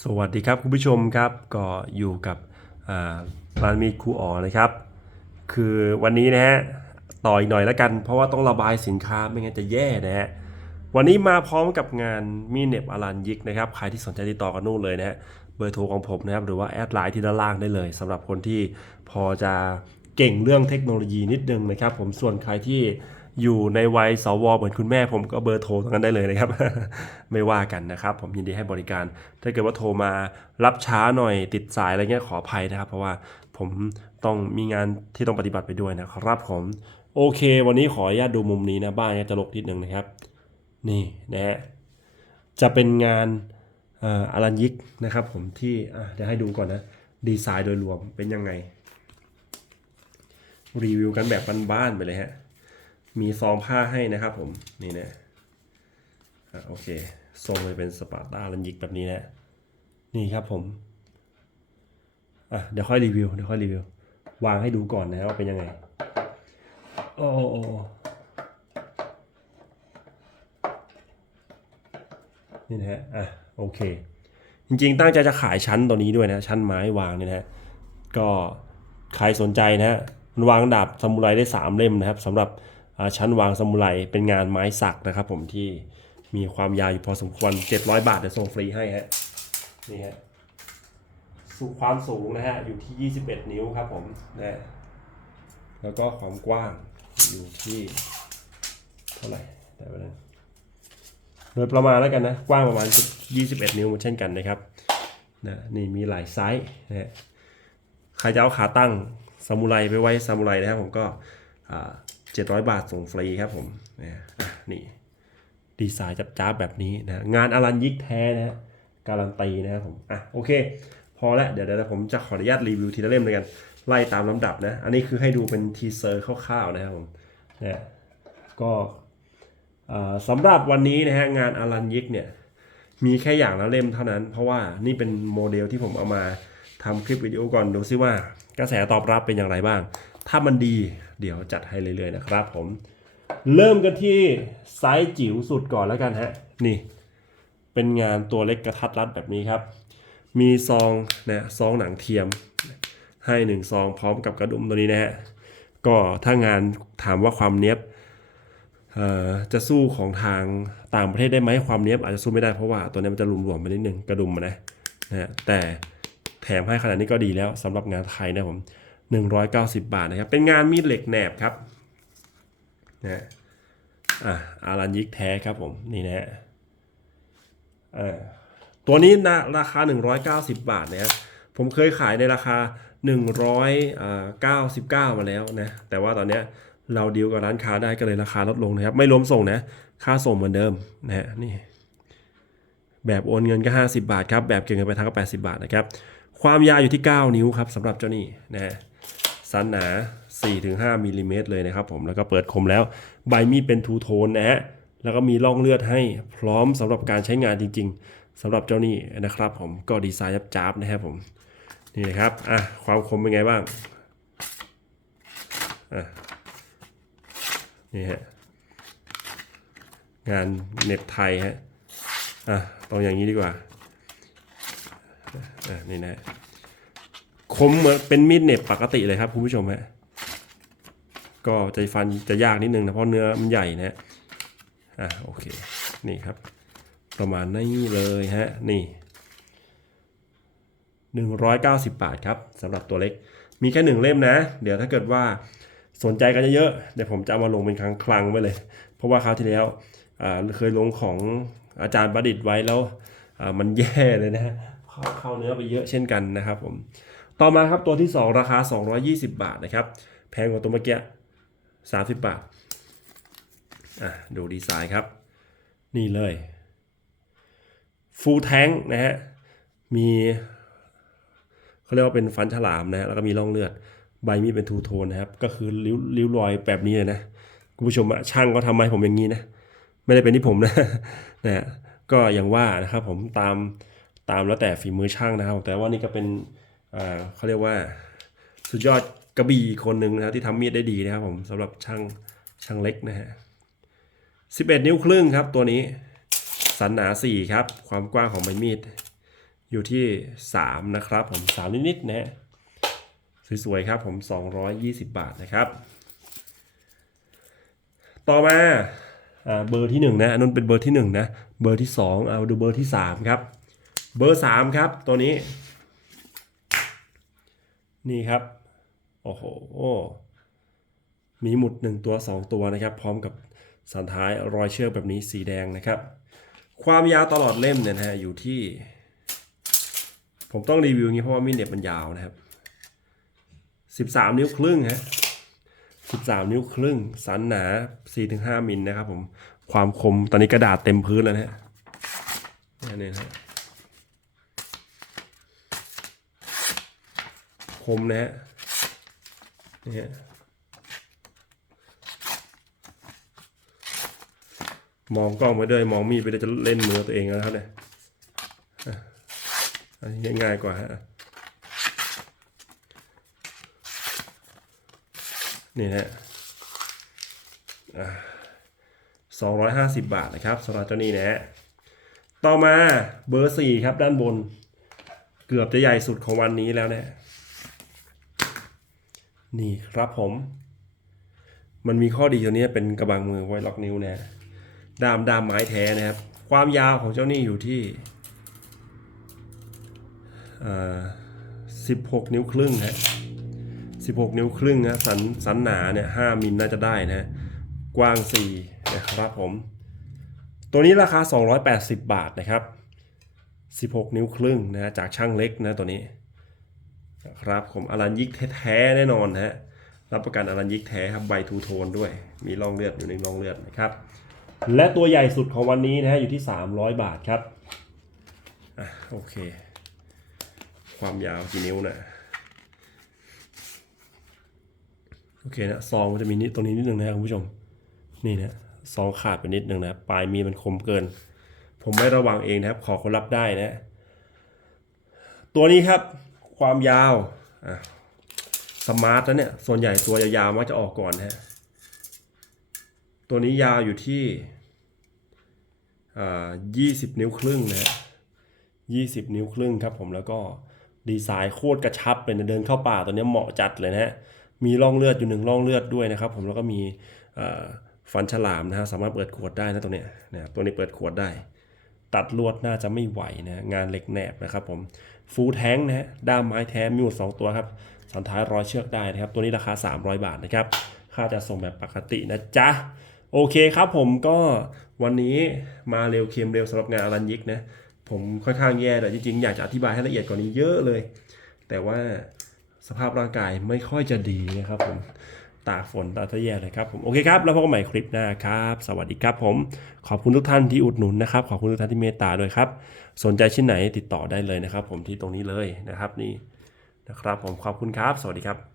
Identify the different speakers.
Speaker 1: สวัสดีครับคุณผู้ชมครับก็อยู่กับอ่าร้านมีครูอ๋อนะครับ คือวันนี้นะฮะต่ออีกหน่อยแล้วกัน เพราะว่าต้องระบายสินค้าไม่งั้นจะแย่นะฮะวันนี้มาพร้อมกับงานมีเน็บอลันยิกนะครับใครที่สนใจติดต่อกันนู่นเลยนะฮะเบอร์โทรของผมนะครับหรือว่าแอดไลน์ที่ด้านล่างได้เลยสำหรับคนที่พอจะเก่งเรื่องเทคโนโลยีนิดนึงนะครับ ผมส่วนใครที่ อยู่ในวัยสวเหมือนคุณแม่ผมก็เบอร์โทรตรงนั้นได้เลยนะครับ ไม่ว่ากันนะครับ ผมยินดีให้บริการ ถ้าเกิดว่าโทรมารับช้าหน่อยติดสายอะไรเงี้ยขออภัยนะครับ เพราะว่าผมต้องมีงานที่ต้องปฏิบัติไปด้วยนะครับผมโอเค วันนี้ขออนุญาตดูมุมนี้นะบ้านจะลกนิดนึงนะครับ นี่นะฮะจะเป็นงานอารันยิกนะครับ ผมที่เดี๋ยวให้ดูก่อนนะดีไซน์โดยรวมเป็นยังไง รีวิวกันแบบบ้านๆไปเลยฮะ มีซองผ้าให้นะครับผมนี่นะอะโอเคทรงเลยเป็นสปาร์ตาลันยิกแบบนี้นะ นี่ครับผมอะเดี๋ยวค่อยรีวิวเดี๋ยวค่อยรีวิว วางให้ดูก่อนนะว่าเป็นยังไงโอ้โอ้นี่นะฮะอะโอเค จริงๆ ตั้งใจจะขายชั้นตัวนี้ด้วยนะ ชั้นไม้วางเนี่ยนะฮะก็ใครสนใจนะฮะมันวางดาบซามูไรได้ 3 เล่มนะครับสำหรับ ชั้นวางซามูไรเป็นงานไม้สักนะครับผมที่มีความยาวอยู่พอสมควร 700 บาทเดี๋ยวส่งฟรีให้ฮะนี่ฮะสูงความสูงนะฮะอยู่ที่ 21 นิ้วครับผมนะฮะแล้วก็ความกว้างอยู่ที่เท่าไหร่แต่ว่านั้นโดยประมาณแล้วกันนะกว้างประมาณ 21 นิ้วเช่นกันนะครับนะนี่มีหลายไซส์นะฮะใครจะเอาขาตั้งซามูไรไปไว้ซามูไรนะครับผมก็ เจ็ดร้อยบาทส่งฟรีครับผมนะนี่ดีไซน์จับจ้าแบบนี้นะงานอลันยิกแท้นะฮะการันตีนะครับผมอะโอเค พอแล้วเดี๋ยวเดี๋ยวผมจะขออนุญาตรีวิวทีละเล่มเลยกันไล่ตามลำดับนะ อันนี้คือให้ดูเป็นทีเซอร์คร่าวๆนะครับผมนะก็อ่าสำหรับวันนี้นะฮะงานอลันยิกเนี่ยมีแค่อย่างละเล่มเท่านั้น เพราะว่านี่เป็นโมเดลที่ผมเอามาทำคลิปวิดีโอก่อนดูซิว่ากระแสตอบรับเป็นอย่างไรบ้าง ถ้ามันดี เดี๋ยวจัดให้เรื่อยๆนะครับผม เริ่มกันที่ไซส์จิ๋วสุดก่อนแล้วกันฮะ นี่ เป็นงานตัวเล็กกระทัดรัดแบบนี้ครับ มีซองนะซองหนังเทียม ให้หนึ่งซองพร้อมกับกระดุมตัวนี้นะฮะ ก็ถ้างานถามว่าความเนี้ยบจะสู้ของทางต่างประเทศได้ไหมความเนี้ยบอาจจะสู้ไม่ได้เพราะว่าตัวนี้มันจะหลวมๆไปนิดนึงกระดุมนะนะแต่แถมให้ขนาดนี้ก็ดีแล้วสำหรับงานไทยนะผม 190 บาทนะครับ เป็นงานมีดเหล็กแหนบครับนะอะอารันยิกแท้ครับผม นี่นะฮะอ่าตัวนี้นะราคา 190 บาทนะครับผมเคยขายในราคา 199 มาแล้วนะ แต่ว่าตอนเนี้ยเราดีลกับร้านค้าได้ก็เลยราคาลดลงนะครับ ไม่รวมส่งนะ ค่าส่งเหมือนเดิมนะฮะนี่ แบบโอนเงินก็ 50 บาทครับ แบบเก็บเงินไปลายทางก็ 80 บาทนะครับ ความยาวอยู่ที่ 9 นิ้วครับสำหรับเจ้านี่นะฮะ สันหนา 4-5มิลลิเมตรเลยนะครับผมแล้วก็เปิดคมแล้ว ใบมีดเป็นทูโทนนะฮะแล้วก็มีร่องเลือดให้พร้อมสำหรับการใช้งานจริง ๆสำหรับเจ้านี่นะครับ ผมก็ดีไซน์ยับจ้าบนะครับผมนี่นะครับอะความคมเป็นไงบ้างอะนี่ฮะงานเน็ตไทยฮะอะต้องอย่างนี้ดีกว่าอะนี่นะ คมเหมือนเป็นมีดเหน็บปกติเลยครับคุณผู้ชมฮะก็ใจฟันจะยากนิดนึงนะเพราะเนื้อมันใหญ่นะฮะอะโอเคนี่ครับ ประมาณนี้เลยฮะนี่190 บาทครับสำหรับตัวเล็กมีแค่หนึ่งเล่มนะ เดี๋ยวถ้าเกิดว่าสนใจกันเยอะๆเดี๋ยวผมจะเอามาลงเป็นครั้งคลังไว้เลย เพราะว่าคราวที่แล้วเคยลงของอาจารย์ประดิษฐ์ไว้แล้วมันแย่เลยนะฮะเข้าเข้าเนื้อไปเยอะเช่นกันนะครับผม ต่อมาครับตัวที่ 2 ราคา 220 บาทนะครับ แพงกว่าตัวเมื่อกี้30 บาท อะ ดูดีไซน์ครับ นี่เลย ฟูลแทงนะฮะ มีเขาเรียกว่าเป็นฟันฉลามนะฮะ แล้วก็มีร่องเลือด ใบมีดเป็นทูโทนนะครับ ก็คือริ้วริ้วรอยแบบนี้เลยนะ คุณผู้ชมช่างก็ทำมาให้ผมอย่างนี้นะ ไม่ได้เป็นที่ผมนะ นะก็อย่างว่านะครับผมตามตามแล้วแต่ฝีมือช่างนะครับ แต่ว่านี่ก็เป็น เขาเรียกว่าสุดยอดกระบี่คนหนึ่งนะครับที่ทำมีดได้ดีนะครับผมสำหรับช่างช่างเล็กนะฮะ11นิ้วครึ่งครับตัวนี้ สันหนา4ครับ ความกว้างของใบมีด อยู่ที่3นะครับผม3นิดๆนะฮะสวยๆครับผม220บาทนะครับ ต่อมาอเบอร์ที่1นะอันนั้นเป็นเบอร์ที่1นะเบอร์ที่2เอาดูเบอร์ที่3ครับ เบอร์3ครับตัวนี้ นี่ครับ โอ้โหมีหมุด 1 ตัว 2 ตัวนะครับ พร้อมกับสันท้ายรอยเชือกแบบนี้สีแดงนะครับ ความยาวตลอดเล่มเนี่ยนะฮะอยู่ที่ ผมต้องรีวิวอย่างนี้เพราะว่ามีดเน็บมันยาวนะครับ 13 นิ้วครึ่งฮะ13 นิ้วครึ่ง สันหนา 4-5มิลนะครับผมความคมตอนนี้กระดาษเต็มพื้นแล้วนะฮะนี่นะฮะ คมนะฮะนี่ฮะมองกล้องไปด้วยมองมีดไปด้วยจะเล่นมือตัวเองแล้วนะครับเนี่ยอันนี้ง่ายกว่าฮะนี่นะสองร้อยห้าสิบบาทนะครับสำหรับเจ้านี้นะฮะต่อมาเบอร์สี่ครับด้านบน เกือบจะใหญ่สุดของวันนี้แล้วนะ นี่ครับผม มันมีข้อดีตัวนี้เป็นกระบังมือไว้ล็อกนิ้วนะด้ามด้ามไม้แท้นะครับ ความยาวของเจ้านี่อยู่ที่สิบหกนิ้วครึ่งฮะ16นิ้วครึ่งนะสันสันหนาเนี่ย5มิลน่าจะได้นะกว้าง4นะครับผม ตัวนี้ราคา 280 บาทนะครับ 16 นิ้วครึ่งนะจากช่างเล็กนะตัวนี้ นะครับผมอลันยิกแท้แน่นอนนะฮะรับประกันอลันยิกแท้ครับใบทูโทนด้วย มีร่องเลือดอยู่ในร่องเลือดนะครับ และตัวใหญ่สุดของวันนี้นะฮะอยู่ที่ 300 บาทครับอะโอเค ความยาวกี่นิ้วนะโอเคนะซองมันจะมีนิดตรงนี้นิดนึงนะครับคุณผู้ชมนี่นะซองขาดไปนิดนึงนะปลายมีมันคมเกิน ผมไม่ระวังเองนะครับ ขอคนรับได้นะ ตัวนี้ครับ ความยาวสมาร์ทแล้วเนี่ย ส่วนใหญ่ตัวยาวๆมักจะออกก่อนฮะ ตัวนี้ยาวอยู่ที่อ่า20นิ้วครึ่งนะฮะ20นิ้วครึ่งครับผมแล้วก็ดีไซน์โคตรกระชับเลยนะเดินเข้าป่าตัวนี้เหมาะจัดเลยนะฮะ มีร่องเลือดอยู่หนึ่งร่องเลือดด้วยนะครับ ผมแล้วก็มีฟันฉลามนะฮะสามารถเปิดขวดได้นะตัวเนี้ยนะตัวนี้เปิดขวดได้ ตัดลวดน่าจะไม่ไหวนะงานเหล็กแหนบนะครับผมฟูแทงนะฮะด้ามไม้แท้มีหมด2ตัวครับสันท้ายร้อยเชือกได้นะครับ ตัวนี้ราคา 300 บาทนะครับ ค่าจะส่งแบบปกตินะจ๊ะ โอเคครับผมก็วันนี้มาเร็วเค็มเร็วสำหรับงานอลันยิกนะ ผมค่อนข้างแย่แต่จริงๆ อยากจะอธิบายให้ละเอียดกว่านี้เยอะเลย แต่ว่าสภาพร่างกายไม่ค่อยจะดีนะครับผม ตากฝนตาทะแย่เลยครับผมโอเคครับแล้วพบกันใหม่คลิปหน้าครับ สวัสดีครับผม ขอบคุณทุกท่านที่อุดหนุนนะครับ ขอบคุณทุกท่านที่เมตตาด้วยครับ สนใจชิ้นไหนติดต่อได้เลยนะครับ ผมที่ตรงนี้เลยนะครับนี่นะครับผมขอบคุณครับ สวัสดีครับ